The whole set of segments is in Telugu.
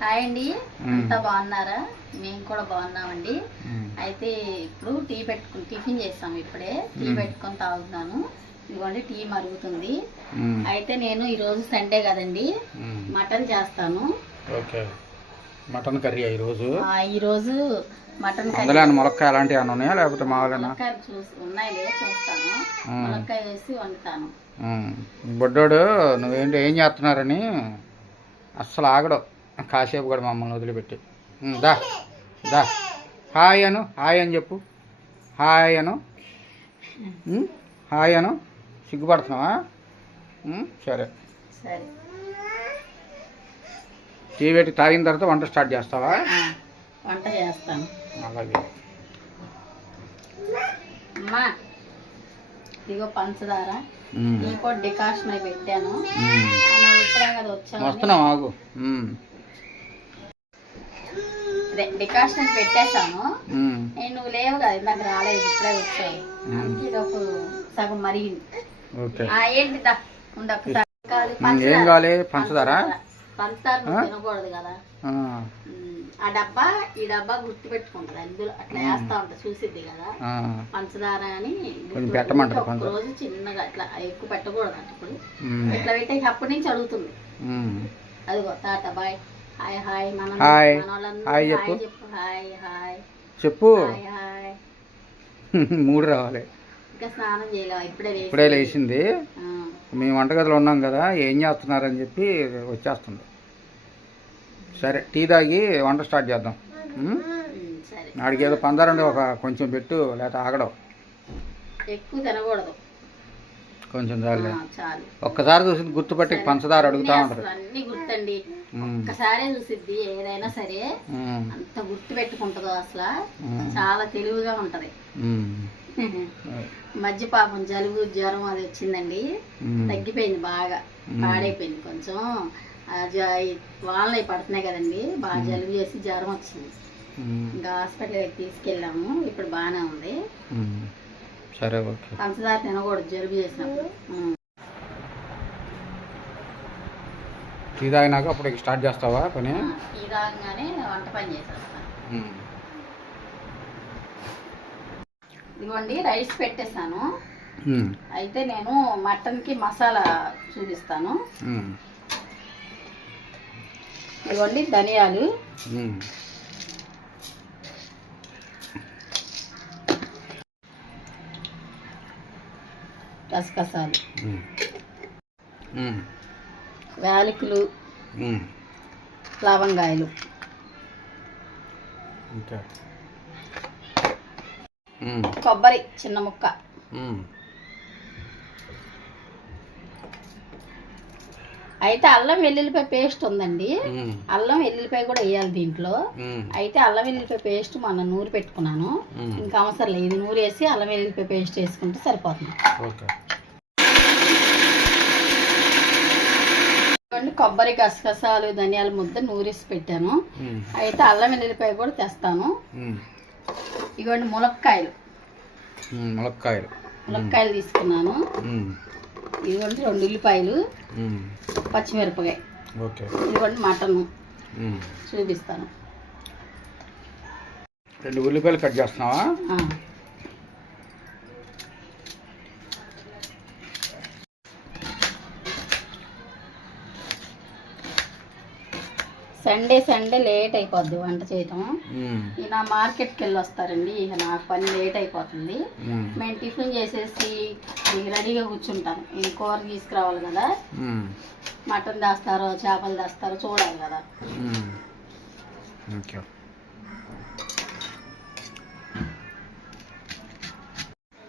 హాయ్ అండి, అంతా బాగున్నారా? మేము కూడా బాగున్నామండి. అయితే ఇప్పుడు టిఫిన్ చేస్తాము. ఇప్పుడే టీ పెట్టుకొని తాగుతున్నాను. ఇదిగోండి టీ మరుగుతుంది. అయితే నేను ఈరోజు సండే కదండి, మటన్ చేస్తాను. ఓకే, మటన్ కర్రీ ఈరోజు మటన్ కర్రీ. ములక్కాయ అలాంటివి ఏమైనా ఉన్నాయా లేకపోతే మామూలుగా? ఉన్నాయిలే, చూస్తాను. ములక్కాయ వేసి వండుతాను. బొడ్డోడు నువ్వేంటి ఏం చేస్తున్నారని అస్సలు ఆగడు, కాసేపు కూడా మమ్మల్ని వదిలిపెట్టి. దా దా హాయ్ అను, హాయ్ అని చెప్పు. హాయ్ అను, హాయ్ అను. సిగ్గుపడుతున్నావా? సరే సరే. టీ పెట్టి తాగిన తర్వాత వంట స్టార్ట్ చేస్తావా? వంట చేస్తాను. అలాగే అమ్మా, ఇదిగో పంచదార, టీ పొడి డికాషన్ అయి పెట్టాను. ఇప్పుడే కదా వచ్చాను. వస్తున్నావు, ఆగు. డికాషన్ పెట్టేశాను. నేను నువ్వు లేవు కదా, ఇందాక రాలేదు, ఇప్పుడే వచ్చాను. అందుకే ఇదొక సగం మరిగింది. ఏంటి ఏం కావాలి? పంచదార. పంచదార తినకూడదు కదా. ఆ డబ్బా ఈ డబ్బా గుర్తు పెట్టుకుంటది, అందులో అట్లా వేస్తా ఉంటా, చూసిద్ది కదా పంచదార అని. ఒక రోజు చిన్నగా ఇట్లా ఎక్కువ పెట్టకూడదు అంటప్పుడు ఇట్లా పెట్టే అప్పటి నుంచి అడుగుతుంది. అదిగో తాత బాయ్, హాయ్ హాయ్. హాయ్ చెప్పు. హాయ్ హాయ్ చెప్పు. హాయ్. మూడు రావాలి. ఇంకా స్నానం చేయలేవా? ఇప్పుడే లేచింది. మేము వంటగదిలో ఉన్నాం కదా, ఏం చేస్తున్నారని చెప్పి వచ్చేస్తుంది. సరే, టీ తాగి వంట స్టార్ట్ చేద్దాం. నాడికి ఏదో పందారండి, ఒక కొంచెం పెట్టు, లేకపోతే ఆగడం. ఎక్కువ తినకూడదు, కొంచెం చాలు. ఒక్కసారి చూసి గుర్తుపట్టి పంచదార అడుగుతా ఉంటది. అన్ని గుర్తండి, ఒక్కసారే చూసిద్ది. ఏదైనా సరే అంత గుర్తు పెట్టుకుంటదో, అసలు చాలా తెలివిగా ఉంటది. మధ్య పాపం జలుబు జ్వరం అది వచ్చిందండి, తగ్గిపోయింది, బాగా పాడైపోయింది. కొంచెం వానలు అవి పడుతున్నాయి కదండి, బాగా జలుబు చేసి జ్వరం వచ్చింది. ఇంకా హాస్పిటల్కి తీసుకెళ్ళాము, ఇప్పుడు బాగానే ఉంది. సరే, ఓకే. పంచదార తినకూడదు జలుబు చేసినప్పుడు. టీ తాగినాక అప్పుడు స్టార్ట్ చేస్తావా పని? టీ తాగగానే వంట పని చేసేస్తాను. ఇదిగోండి రైస్ పెట్టేశాను. అయితే నేను మటన్కి మసాలా చూపిస్తాను. ఇదిగోండి ధనియాలు, గసగసాలు, యాలకులు, లవంగాయలు, కొబ్బరి చిన్న ముక్క, అయితే అల్లం వెల్లుల్లిపాయ పేస్ట్ ఉందండి. అల్లం వెల్లుల్లిపాయ కూడా వేయాలి దీంట్లో. అయితే అల్లం వెల్లుల్లిపాయ పేస్ట్ మనం నూరు పెట్టుకున్నాను, ఇంకా అవసరం లేదు. ఇది నూరు వేసి అల్లం వెల్లుల్లిపాయ పేస్ట్ వేసుకుంటే సరిపోతుంది. కొబ్బరి, గసగసాలు, ధనియాల ముద్ద నూరేసి పెట్టాను. అయితే అల్లం వెల్లుల్లిపాయ కూడా తెస్తాను. ఇదిగోండి ములక్కాయలు తీసుకున్నాను. ఇదిగోండి 2 ఉల్లిపాయలు, పచ్చిమిరపకాయ. ఇదిగోండి మటను చూపిస్తాను. 2 ఉల్లిపాయలు కట్ చేస్తున్నావా? సండే లేట్ అయిపోద్ది వంట చేయటం. ఈయన మార్కెట్కి వెళ్ళి వస్తారండి, ఇక నాకు పని లేట్ అయిపోతుంది. మేము టిఫిన్ చేసేసి రెడీగా కూర్చుంటాను. ఈ కూర తీసుకురావాలి కదా, మటన్ తెస్తారో చేపలు తెస్తారో చూడాలి కదా.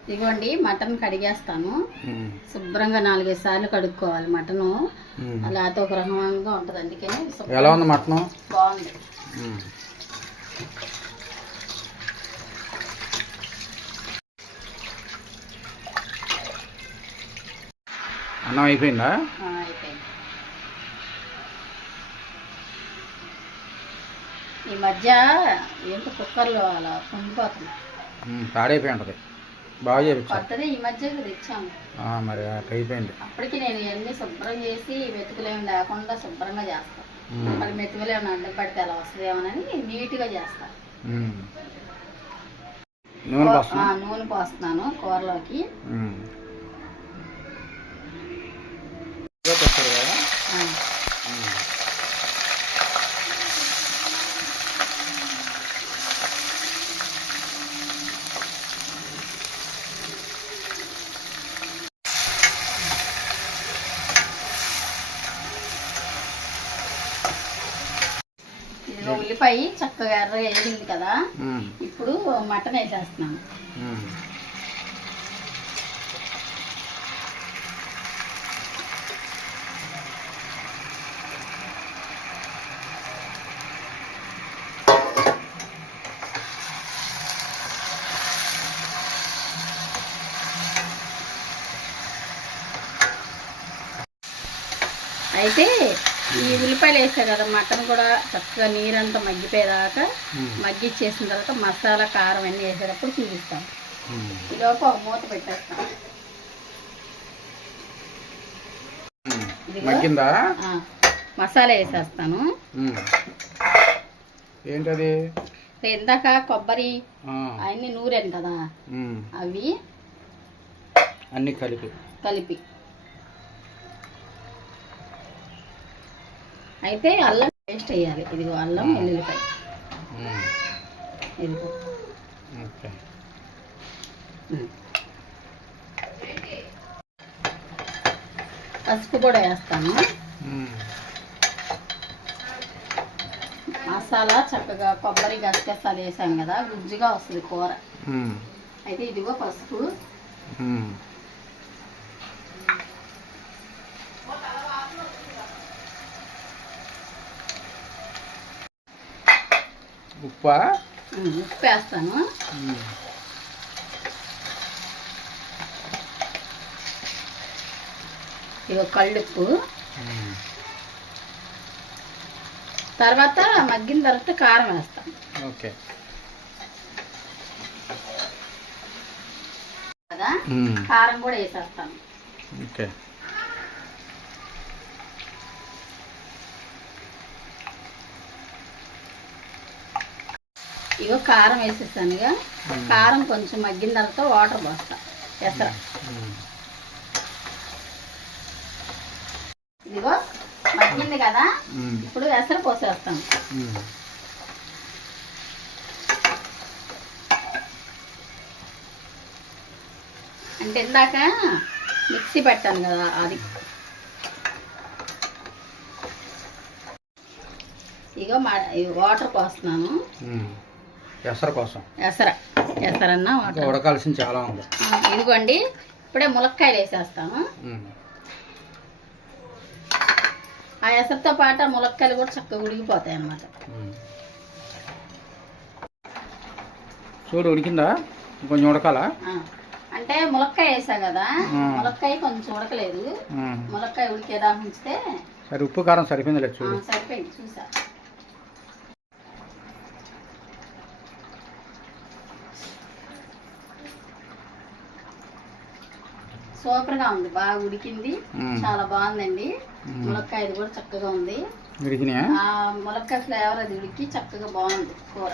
ఇదిగోండి మటన్ కడిగేస్తాను. శుభ్రంగా 4-5 సార్లు కడుక్కోవాలి మటను, లేకపోతే ఒక రకంగా ఉంటుంది. అందుకని ఎలా ఉంది మటను? బాగుంది. అన్నం అయిపోయిందా? అయిపోయింది. ఈ మధ్య ఏంటో కుక్కర్లో అలా పొంగిపోతుంది, పాడైపోయి ఉంటుంది. బాగా చేయించాను, కొత్తది ఈ మధ్య తెచ్చాము. మరి అట్లా అయిపోయింది. అప్పటికి నేను ఇవన్నీ శుభ్రం చేసి వెతుకులేమి లేకుండా శుభ్రంగా చేస్తాను. మళ్ళీ మెతుకులు ఏమైనా అడ్డం పడితే అలా వస్తుందేమోనని నీట్గా చేస్తా. నూనె పోస్తున్నాను కూరలోకి. ఉల్లిపాయ చక్కగా ఎర్రగా వేగింది కదా, ఇప్పుడు మటన్ వేసేస్తున్నాను. అయితే ఈ ఉల్లిపాయలు వేసా కదా, మటన్ కూడా చక్కగా నీరంతా మగ్గిపోయేదాకా మగ్గిచ్చేసిన తర్వాత మసాలా కారం అన్నీ వేసేటప్పుడు చూపిస్తాం. ఈలోపు ఒక మూత పెట్టేస్తాం. మసాలా వేసేస్తాను. ఏంటది? ఇందాక కొబ్బరి అవన్నీ నూరాను కదా, అవి అన్ని కలిపి అయితే అల్లం పేస్ట్ వేయాలి. ఇదిగో అల్లం వెల్లుల్లిపాయ. ఇదిగో పసుపు కూడా వేస్తాను. మసాలా చక్కగా కొబ్బరి గసగసాలు వేసాం కదా, గుజ్జుగా వస్తుంది కూర. అయితే ఇదిగో పసుపు, ఉప్పు వేస్తాను. ఇదిగో కళ్ళుప్పు. తర్వాత మగ్గిన తర్వాత కారం వేస్తాను. ఓకే కదా, కారం కూడా వేసేస్తాను. ఓకే ఇగో కారం వేసేస్తాను. ఇక కారం కొంచెం మగ్గిన తర్వాత వాటర్ పోస్తా. ఎసర ఇదిగో మగ్గింది కదా, ఇప్పుడు ఎసర పోసేస్తాను. అంటే ఇందాక మిక్సీ పెట్టాను కదా, అది. ఇగో వాటర్ పోస్తున్నాను. ఎసరన్నా వాటర్ ఉడకాల్సింది చాలా ఉంది. ఇదిగోండి, ఇప్పుడే ములక్కాయలు వేసేస్తాను. ఆ ఎసరితో పాటు ములక్కాయలు కూడా చక్కగా ఉడికిపోతాయి అన్నమాట. చూడు ఉడికిందా? కొంచెం ఉడకాలా? అంటే ములక్కాయ వేసా కదా, ములక్కాయ కొంచెం ఉడకలేదు. ములక్కాయ ఉడికేదా ఉంచితే సరే. ఉప్పు కారం సరిపోయింది లేదు? చూడు సరిపోయింది. చూసా. సూపర్ గా ఉంది, బాగా ఉడికింది, చాలా బాగుందండి. ములక్కాయ కూడా చక్కగా ఉంది. ములక్కాయ ఫ్లేవర్ అది ఉడికి చక్కగా బాగుంది కూర.